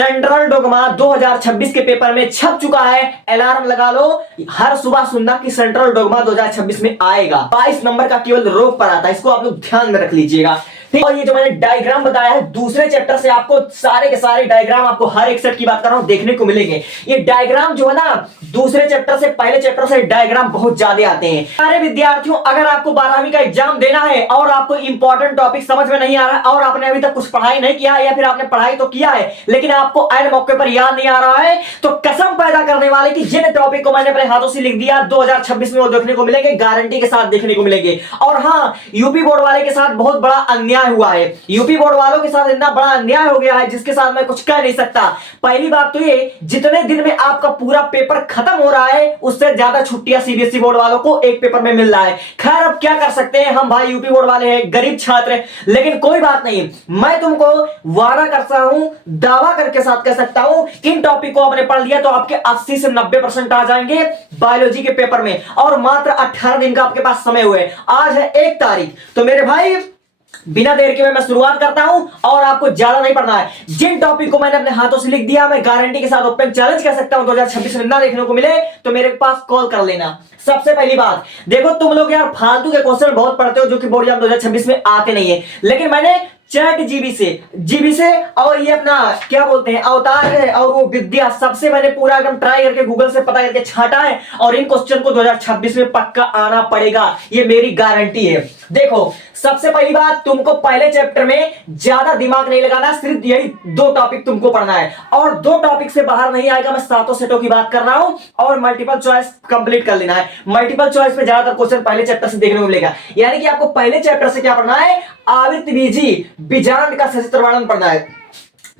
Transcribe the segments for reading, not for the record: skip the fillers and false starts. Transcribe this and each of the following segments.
Central dogma 2026 के paper में छप चुका है। अलार्म लगा लो, हर सुबह सुनना कि सेंट्रल डोगमा 2026 में आएगा। 22 नंबर का केवल रोग पर आता है, इसको आप लोग ध्यान में रख लीजिएगा। और ये जो मैंने डायग्राम बताया है दूसरे चैप्टर से, आपको सारे के सारे डायग्राम आपको हर एक सेट की बात कर रहा हूं देखने को मिलेंगे। ये डायग्राम जो है ना दूसरे चैप्टर से पहले चैप्टर से डायग्राम बहुत ज्यादा आते हैं। सारे विद्यार्थियों, अगर आपको 12वीं का एग्जाम देना है और आपको इंपॉर्टेंट टॉपिक समझ में नहीं आ रहा है और आपने अभी तक कुछ पढ़ाई नहीं किया है या फिर आपने पढ़ाई तो किया है लेकिन आपको ऐन मौके पर याद नहीं आ रहा है, तो कसम पैदा करने वाले कि जिन टॉपिक को मैंने अपने हाथों से लिख दिया 2026 में वो देखने को मिलेंगे, गारंटी के साथ देखने को मिलेंगे। और हाँ, यूपी बोर्ड वाले के साथ बहुत बड़ा अन्याय हुआ है। यूपी बोर्ड वालों के साथ इतना बड़ा अन्याय हो गया है जिसके साथ मैं कुछ कह नहीं सकता। पहली बात तो ये, जितने दिन में आपका पूरा पेपर खत्म हो रहा है उससे ज्यादा छुट्टियां सीबीएसई बोर्ड वालों को एक पेपर में मिल रहा है। खैर अब क्या कर सकते हैं, हम भाई यूपी बोर्ड वाले हैं, गरीब छात्र, लेकिन कोई बात नहीं। मैं तुमको वादा करता हूं, दावा करके साथ कह सकता हूं, इन टॉपिक को आपने पढ़ लिया तो आपके 80 से 90% आ जाएंगे बायोलॉजी के पेपर में। और मात्र 18 दिन का आपके पास समय हुए, आज है 1 तारीख। तो मेरे भाई बिना देर के मैं शुरुआत करता हूं और आपको ज्यादा नहीं पढ़ना है। जिन टॉपिक को मैंने अपने हाथों से लिख दिया मैं गारंटी के साथ ओपन चैलेंज कर सकता हूं 2026 में ना देखने को मिले तो मेरे पास कॉल कर लेना। सबसे पहली बात देखो, तुम लोग यार फालतू के क्वेश्चन बहुत पढ़ते हो जो कि बोर्ड एग्जाम 2026 में आते नहीं है, लेकिन मैंने चैट जीबी से और ये अपना क्या बोलते हैं अवतार है और वो विद्या, सबसे मैंने पूरा एकदम ट्राई करके गूगल से पता करके छांटा है और इन क्वेश्चन को 2026 में पक्का आना पड़ेगा, ये मेरी गारंटी है। देखो सबसे पहली बात, तुमको पहले चैप्टर में ज्यादा दिमाग नहीं लगाना, सिर्फ यही 2 टॉपिक तुमको पढ़ना है और 2 टॉपिक से बाहर नहीं आएगा। मैं 7 सेटों की बात कर रहा हूं और मल्टीपल चॉइस कंप्लीट कर लेना है। मल्टीपल चॉइस में ज्यादातर क्वेश्चन पहले चैप्टर से देखने को मिलेगा, यानी कि आपको पहले चैप्टर से क्या पढ़ना है, आवृत्त बीजी बीजांड का सचित्र वर्णन पढ़ना है।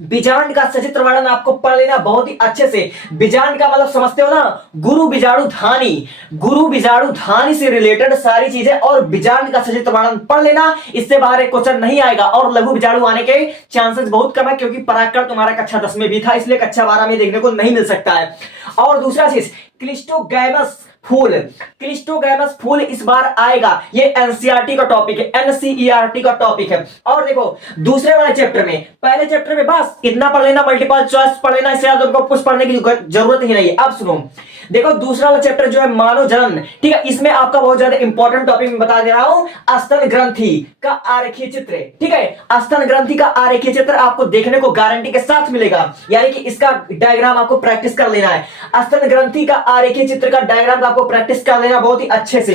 बीजांड का सचित्र वर्णन आपको पढ़ लेना बहुत ही अच्छे से। बीजांड का मतलब समझते हो ना, गुरु बीजाणु धानी, गुरु बीजाणु धानी से रिलेटेड सारी चीजें, और बीजांड का सचित्र वर्णन पढ़ लेना। इससे बाहर एक क्वेश्चन नहीं आएगा और लघु बीजाणु आने के चांसेस बहुत कम है क्योंकि पराक्रम तुम्हारा कक्षा 10 में भी था, इसलिए कक्षा 12 में देखने को नहीं मिल सकता है। और दूसरा चीज, क्लिस्टोगैमस फूल, क्लिस्टोगैमस फूल इस बार आएगा, ये एनसीईआरटी का टॉपिक है, एनसीईआरटी का टॉपिक है। और देखो दूसरे वाले चैप्टर में, पहले चैप्टर में बस इतना पढ़ लेना, मल्टीपल चॉइस पढ़ लेना, इससे ज्यादा तुमको कुछ पढ़ने की जरूरत ही नहीं है। अब सुनो, देखो दूसरा वाला चैप्टर जो है मानव जनन, ठीक है, इसमें आपका बहुत ज्यादा इंपॉर्टेंट टॉपिक मैं बता दे रहा हूं, स्तन ग्रंथि का आरेखीय चित्र, ठीक है, स्तन ग्रंथि का आरेखीय चित्र आपको देखने को गारंटी के साथ मिलेगा, यानी कि इसका डायग्राम आपको प्रैक्टिस कर लेना है। स्तन ग्रंथि का आरेखीय चित्र का डायग्राम आपको प्रैक्टिस कर लेना बहुत ही अच्छे से।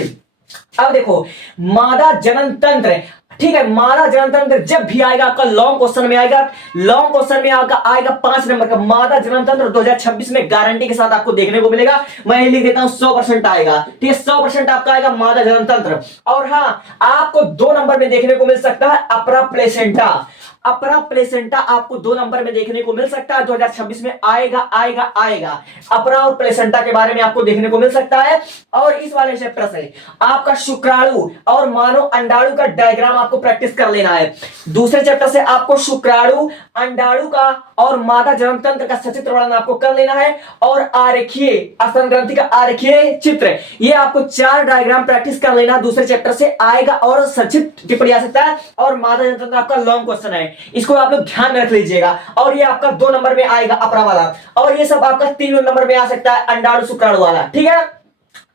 अब देखो मादा जनन तंत्र, ठीक है, मादा जनन तंत्र जब भी आएगा आपका लॉन्ग क्वेश्चन में आएगा, लॉन्ग क्वेश्चन में आएगा 5 नंबर का मादा जनन तंत्र 2026 में गारंटी के साथ आपको देखने को मिलेगा। मैं लिख देता हूं 100% आएगा, ठीक है, 100% आपका आएगा मादा जनन तंत्र। और हाँ, आपको 2 नंबर में देखने को मिल सकता है अपरा प्लेसेंटा, अपरा प्लेसेंटा आपको 2 नंबर में देखने को मिल सकता है, 2026 में आएगा आएगा आएगा। अपरा और प्लेसेंटा के बारे में आपको देखने को मिल सकता है। और इस वाले चैप्टर से आपका शुक्राणु और मानव अंडाणु का डायग्राम आपको प्रैक्टिस कर लेना है। दूसरे चैप्टर से आपको शुक्राणु, अंडाणु का और मादा जनन तंत्र का सचित्र वर्णन आपको कर लेना है। और आरेखीय स्तन ग्रंथि का आरेखीय चित्र, ये आपको 4 डायग्राम प्रैक्टिस कर लेना, दूसरे चैप्टर से आएगा और संक्षिप्त टिप्पणी आ सकता है। और मादा जनन तंत्र आपका लॉन्ग क्वेश्चन है, इसको आप लोग ध्यान में रख लीजिएगा। और ये आपका 2 नंबर में आएगा अपरा वाला, और ये सब आपका 3 नंबर में आ सकता है अंडाणु शुक्राणु वाला, ठीक है।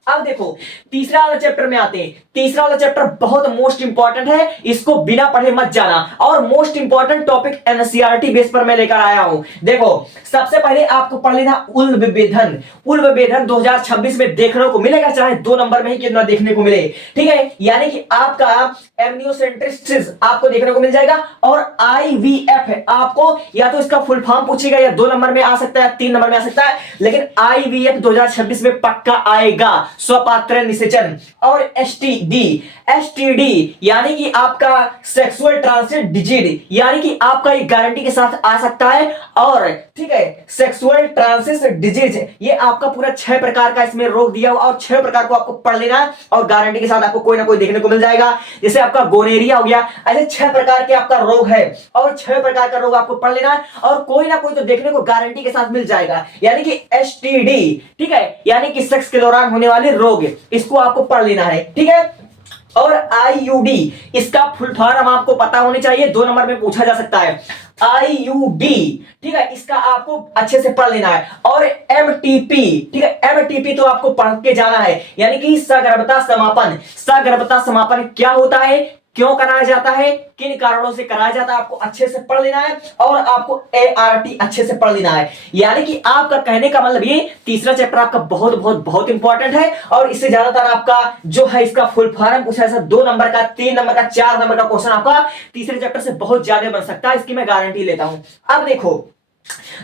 अब देखो तीसरा वाला चैप्टर में आते हैं। तीसरा वाला चैप्टर बहुत मोस्ट इंपॉर्टेंट है, इसको बिना पढ़े मत जाना, और most important topic NCERT base पर मैं लेकर आया हूं। देखो सबसे पहले आपको पढ़ लेना उल्ब विभेदन। उल्ब विभेदन 2026 में देखने को मिलेगा, चाहे 2 नंबर में ही कितना देखने को मिले, ठीक है, यानी कि आपका एमनियोसेंट्रिस्टिस आपको देखने को मिल जाएगा। और आईवीएफ आपको या तो इसका फुल फॉर्म पूछेगा या 2 नंबर में आ सकता है, 3 नंबर में आ सकता है, लेकिन आईवीएफ 2026 में पक्का आएगा, स्वपात्र निषेचन। और एसटीडी यानी कि आपका सेक्सुअल ट्रांसमिटेड डिजीज, यानी कि आपका ये गारंटी के साथ आ सकता है। और ठीक है, सेक्सुअल ट्रांसमिटेड डिजीज ये आपका पूरा 6 प्रकार का इसमें रोग दिया हुआ, और 6 प्रकार को आपको पढ़ लेना है और गारंटी के साथ आपको कोई ना कोई देखने को मिल जाएगा। जैसे आपका गोनेरिया हो गया, ऐसे 6 प्रकार के आपका रोग है और 6 प्रकार का रोग आपको पढ़ लेना है और कोई ना कोई तो देखने को गारंटी के साथ मिल जाएगा, यानी कि एसटीडी, ठीक है, यानी कि सेक्स के दौरान होने वाले रोग, इसको आपको पढ़ लेना है, ठीक है। और आईयूडी, इसका फुल फॉर्म आपको पता होनी चाहिए, 2 नंबर में पूछा जा सकता है। आईयूडी, ठीक है, इसका आपको अच्छे से पढ़ लेना है। और एमटीपी, ठीक है, एमटीपी तो आपको पढ़ के जाना है, यानी कि सगर्भता समापन। सगर्भता समापन क्या होता है, क्यों कराया जाता है, किन कारणों से कराया जाता है, आपको अच्छे से पढ़ लेना है। और आपको एआरटी अच्छे से पढ़ लेना है। यानी कि आपका कहने का मतलब ये तीसरा चैप्टर आपका बहुत बहुत बहुत इंपॉर्टेंट है। और इससे ज्यादातर आपका जो है इसका फुल फॉर्म पूछा है, 2 नंबर का, 3 नंबर का, 4 नंबर का क्वेश्चन आपका तीसरे चैप्टर से बहुत ज्यादा बन सकता है, इसकी मैं गारंटी लेता हूं। अब देखो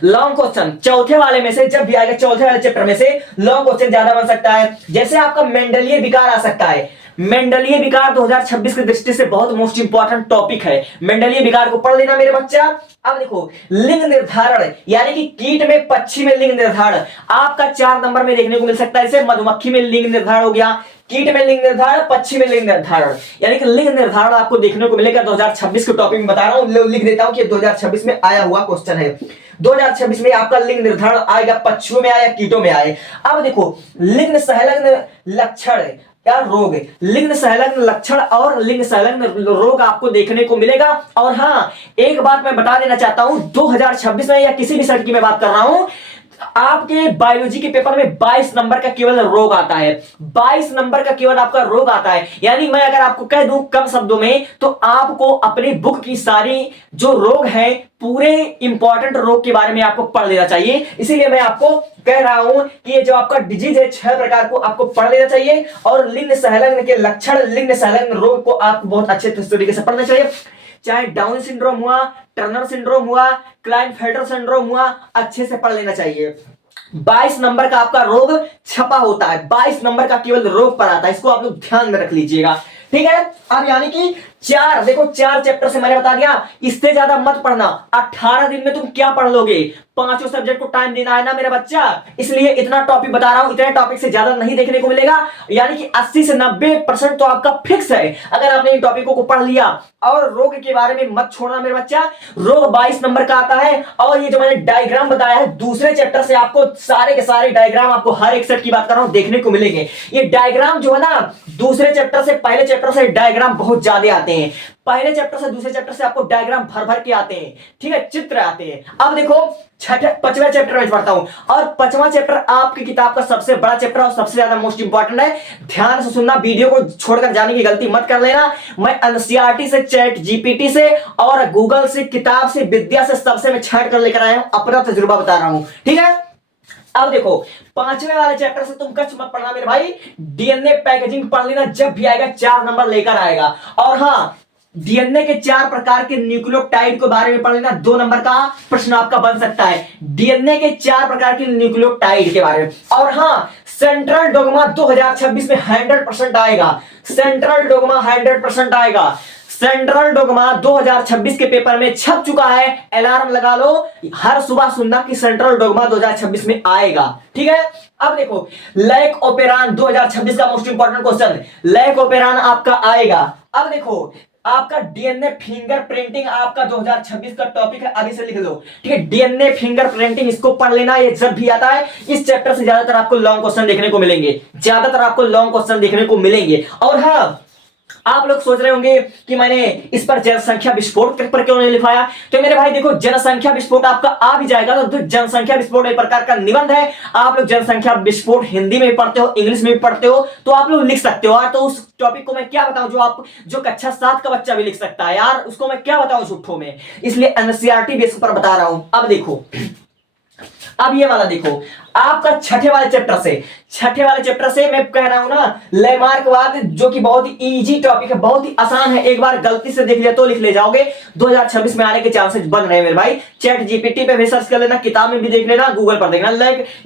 लॉन्ग क्वेश्चन चौथे वाले में से जब भी आएगा, चौथे वाले चैप्टर में से लॉन्ग क्वेश्चन ज्यादा बन सकता है। जैसे आपका मेंडलीय विकार आ सकता है। मेंडलीय विकार 2026 की दृष्टि से बहुत मोस्ट इंपॉर्टेंट टॉपिक है। मेंडलीय विकार को पढ़ लेना मेरे बच्चा। अब देखो लिंग निर्धारण, यानी कि कीट में पक्षी में लिंग निर्धारण आपका 4 नंबर में देखने को मिल सकता है। जैसे मधुमक्खी में लिंग निर्धारण हो गया, कीट में लिंग निर्धारण, पक्षी में लिंग निर्धारण, यानी कि लिंग निर्धारण आपको देखने को मिलेगा। 2026 के टॉपिक में बता रहा हूं, लिख देता हूं कि 2026 में आया हुआ क्वेश्चन है। 2026 में आपका लिंग निर्धारण आएगा, पक्षियों में आया, कीटों में आए। अब देखो लिंग संलग्न लक्षण क्या रोग, लिंग संलग्न लक्षण और लिंग संलग्न रोग आपको देखने को मिलेगा। और हाँ, एक बात मैं बता देना चाहता हूं, 2026 में या किसी भी सत्र की मैं बात कर रहा हूं, आपके बायोलॉजी के पेपर में 22 नंबर का केवल रोग आता है। 22 नंबर का केवल आपका रोग आता है। यानी मैं अगर आपको कह दूं कम शब्दों में, तो आपको अपनी बुक की सारी जो रोग है, पूरे इंपॉर्टेंट रोग के बारे में आपको पढ़ लेना चाहिए। इसीलिए मैं आपको कह रहा हूं कि ये जो आपका डिजीज है 6 प्रकार को आपको पढ़ लेना चाहिए। और लिंग संलग्न के लक्षण, लिंग संलग्न रोग को आपको बहुत अच्छे तरीके से पढ़ना चाहिए। चाहे डाउन सिंड्रोम हुआ, टर्नर सिंड्रोम हुआ, क्लाइनफेल्टर सिंड्रोम हुआ, अच्छे से पढ़ लेना चाहिए। 22 नंबर का आपका रोग छपा होता है, 22 नंबर का केवल रोग पर आता है, इसको आप लोग ध्यान में रख लीजिएगा। ठीक है, अब यानी कि 4 देखो 4 चैप्टर से मैंने बता दिया, इससे ज्यादा मत पढ़ना। 18 दिन में तुम क्या पढ़ लोगे, 5 सब्जेक्ट को टाइम देना है ना मेरा बच्चा, इसलिए इतना टॉपिक बता रहा हूं। इतने टॉपिक से ज्यादा नहीं देखने को मिलेगा। यानी कि 80 से 90% तो आपका फिक्स है अगर आपने इन टॉपिकों को पढ़ लिया। और रोग के बारे में मत छोड़ना मेरे बच्चा, रोग 22 नंबर का आता है। और ये जो मैंने डायग्राम बताया है दूसरे चैप्टर से, आपको सारे के सारे डायग्राम आपको हर एक सेट की बात कर रहा हूं देखने को मिलेंगे। ये डायग्राम जो है ना, दूसरे चैप्टर से पहले चैप्टर से डायग्राम बहुत ज्यादा आते हैं। पहले चैप्टर से दूसरे चैप्टर से आपको डायग्राम भर भर के आते हैं, ठीक है, चित्र आते हैं। अब देखो 5वां चैप्टर में पढ़ता हूं, और 5वां चैप्टर आपकी किताब का सबसे बड़ा चैप्टर और सबसे ज्यादा मोस्ट इंपॉर्टेंट है। ध्यान से सुनना, वीडियो को छोड़कर जाने की गलती मत कर लेना। मैं एनसीईआरटी से, चैट जीपीटी से और गूगल से, किताब से, विद्या से, सबसे मैं छांट कर लेकर आया हूं, अपना तजुर्बा बता रहा हूं, ठीक है। अब देखो 5वें वाले चैप्टर से तुम कच्छ मत पढ़ना मेरे भाई, डीएनए पैकेजिंग पढ़ लेना, जब भी आएगा 4 नंबर लेकर आएगा। और हाँ, डीएनए के 4 प्रकार के न्यूक्लियोटाइड के बारे में पढ़ लेना, 2 नंबर का प्रश्न आपका बन सकता है, डीएनए के 4 प्रकार के न्यूक्लियोटाइड के बारे में। और हाँ, सेंट्रल डोग्मा 2026 में 100% आएगा, सेंट्रल डोग्मा 100% आएगा। सेंट्रल डोग्मा 2026 के पेपर में छप चुका है, अलार्म लगा लो, हर सुबह सुनना कि सेंट्रल डोग्मा 2026 में आएगा, ठीक है। अब देखो लैक ओपेरान 2026 का most important question, lac operon आपका आएगा। अब देखो आपका डीएनए फिंगर प्रिंटिंग आपका 2026 का टॉपिक है, आगे से लिख लो, ठीक है। डीएनए फिंगर प्रिंटिंग इसको पढ़ लेना, ये जब भी आता है इस चैप्टर से ज्यादातर आपको लॉन्ग क्वेश्चन देखने को मिलेंगे, ज्यादातर आपको लॉन्ग क्वेश्चन देखने को मिलेंगे। और हाँ, आप लोग सोच रहे होंगे कि मैंने इस पर जनसंख्या विस्फोट पर क्यों नहीं लिखवाया, तो मेरे भाई देखो जनसंख्या विस्फोट आपका आ भी जाएगा, तो जनसंख्या विस्फोट एक प्रकार का निबंध है। आप लोग जनसंख्या विस्फोट हिंदी में भी पढ़ते हो, इंग्लिश में भी पढ़ते हो, तो आप लोग लिख सकते हो यार। तो उस टॉपिक को मैं क्या बताऊं जो कक्षा 7 का बच्चा भी लिख सकता है यार, उसको मैं क्या बताऊं झूठों में, इसलिए एनसीईआरटी बेस पर बता रहा हूं। अब देखो, अब ये वाला देखो आपका 6ठे वाले चैप्टर से मैं कह रहा हूं ना, लैमार्कवाद, जो कि बहुत ही इजी टॉपिक है, बहुत ही आसान है, एक बार गलती से देख लिया तो लिख ले जाओगे। 2026 में आने के चांसेस बन रहे हैं मेरे भाई। चैट जीपीटी पे भी सर्च कर लेना, किताब में भी देख लेना, गूगल पर देखना।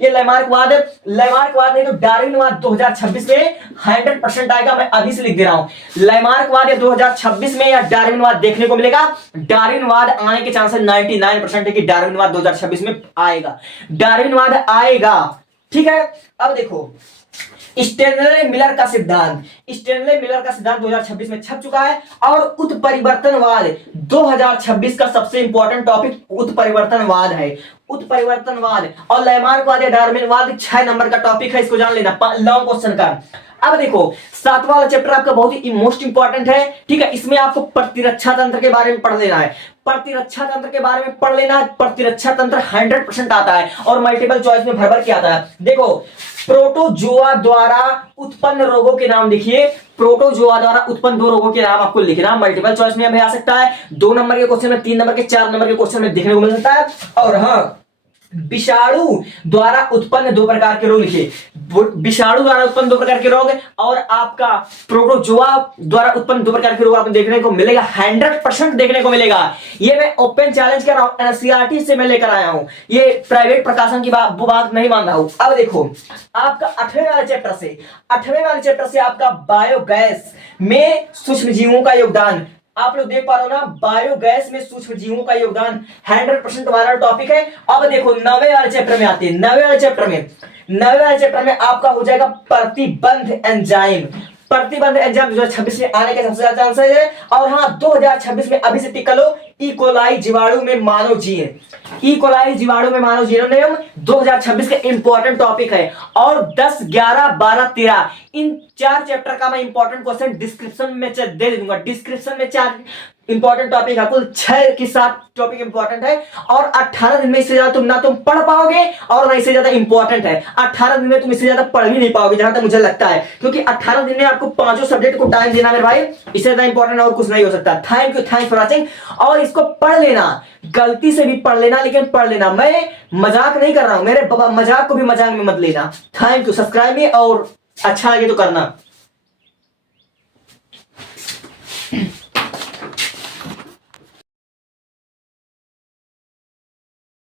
ये लैमार्कवाद नहीं तो डार्विनवाद 2026 में 100% आएगा, मैं अभी से लिख दे रहा हूं। लैमार्कवाद या 2026 में या डार्विनवाद देखने को मिलेगा। डार्विनवाद आने के चांसेस 99% है कि डार्विनवाद 2026 में आएगा, डार्विनवाद आएगा, ठीक है। अब देखो स्टेनले मिलर का सिद्धांत 2026 में छप चुका है। और उत्परिवर्तनवाद 2026 का सबसे इंपॉर्टेंट टॉपिक उत्परिवर्तनवाद है, उत्परिवर्तनवाद। और लैमार्कवाद या डार्विनवाद 6 नंबर का टॉपिक है, इसको जान लेना, लॉन्ग क्वेश्चन का। अब देखो सातवां वाला चैप्टर आपका बहुत ही मोस्ट इंपॉर्टेंट है, ठीक है। इसमें आपको प्रतिरक्षा तंत्र के बारे में पढ़ लेना है, प्रतिरक्षा तंत्र के बारे में पढ़ लेना है। प्रतिरक्षा तंत्र 100% आता है और मल्टीपल चॉइस में भर भर के आता है। देखो प्रोटोजोआ द्वारा उत्पन्न रोगों के नाम लिखिए, प्रोटोजोआ द्वारा उत्पन्न 2 रोगों के नाम आपको लिखना, मल्टीपल चॉइस में भी आ सकता है, 2 नंबर के क्वेश्चन में, 3 नंबर के, 4 नंबर के क्वेश्चन में देखने को मिल सकता है। और हाँ, विषाणु द्वारा उत्पन्न 2 प्रकार के रोग लिखिए, विषाणु द्वारा उत्पन्न 2 प्रकार के रोग और आपका प्रोटोजोआ द्वारा उत्पन्न 2 प्रकार के रोग आपको देखने को मिलेगा, 100% देखने को मिलेगा। ये मैं ओपन चैलेंज कर रहा हूं, एनसीईआरटी से मैं लेकर आया हूं, ये प्राइवेट प्रकाशन की बात नहीं मान रहा हूं। अब देखो आपका 8वें वाले चैप्टर से आपका बायोगैस में सूक्ष्म जीवों का योगदान, आप लोग देख पा रहे हो ना, बायोगैस में सूक्ष्म जीवों का योगदान 100% वायरल टॉपिक है। अब देखो 9वें वाले चैप्टर में आते हैं, 9वें वाले चैप्टर में आपका हो जाएगा प्रतिबंध एंजाइम। प्रतिबंध एंजाइम 2026 में आने के सबसे ज्यादा चांसेस है। और हाँ 2026 में अभी से टिक कर लो, इकोलाई जीवाणु में मानव जीन, इकोलाई जीवाणु में मानव जीनोम 2026 का इंपॉर्टेंट टॉपिक है। और 10, 11, 12, 13 इन 4 चैप्टर का मैं इंपॉर्टेंट क्वेश्चन डिस्क्रिप्शन में दे दूंगा। डिस्क्रिप्शन में 4 इंपॉर्टेंट टॉपिक है, कुल 6 के 7 टॉपिक इंपॉर्टेंट है। और 18 दिन में इससे ज्यादा तुम ना तुम पढ़ पाओगे और ना इससे ज्यादा इंपॉर्टेंट है। 18 दिन में तुम इससे ज्यादा पढ़ ही नहीं पाओगे जहां तक मुझे लगता है, क्योंकि 18 दिन में आपको 5 सब्जेक्ट को टाइम देना मेरे भाई, इससे ज्यादा इंपॉर्टेंट और कुछ नहीं हो सकता। Thank you for watching. और इसको पढ़ लेना, गलती से भी पढ़ लेना, लेकिन पढ़ लेना, मैं मजाक नहीं कर रहा हूं, मेरे मजाक को भी मजाक में मत लेना। थैंक यू, सब्सक्राइब में और अच्छा लगे तो करना।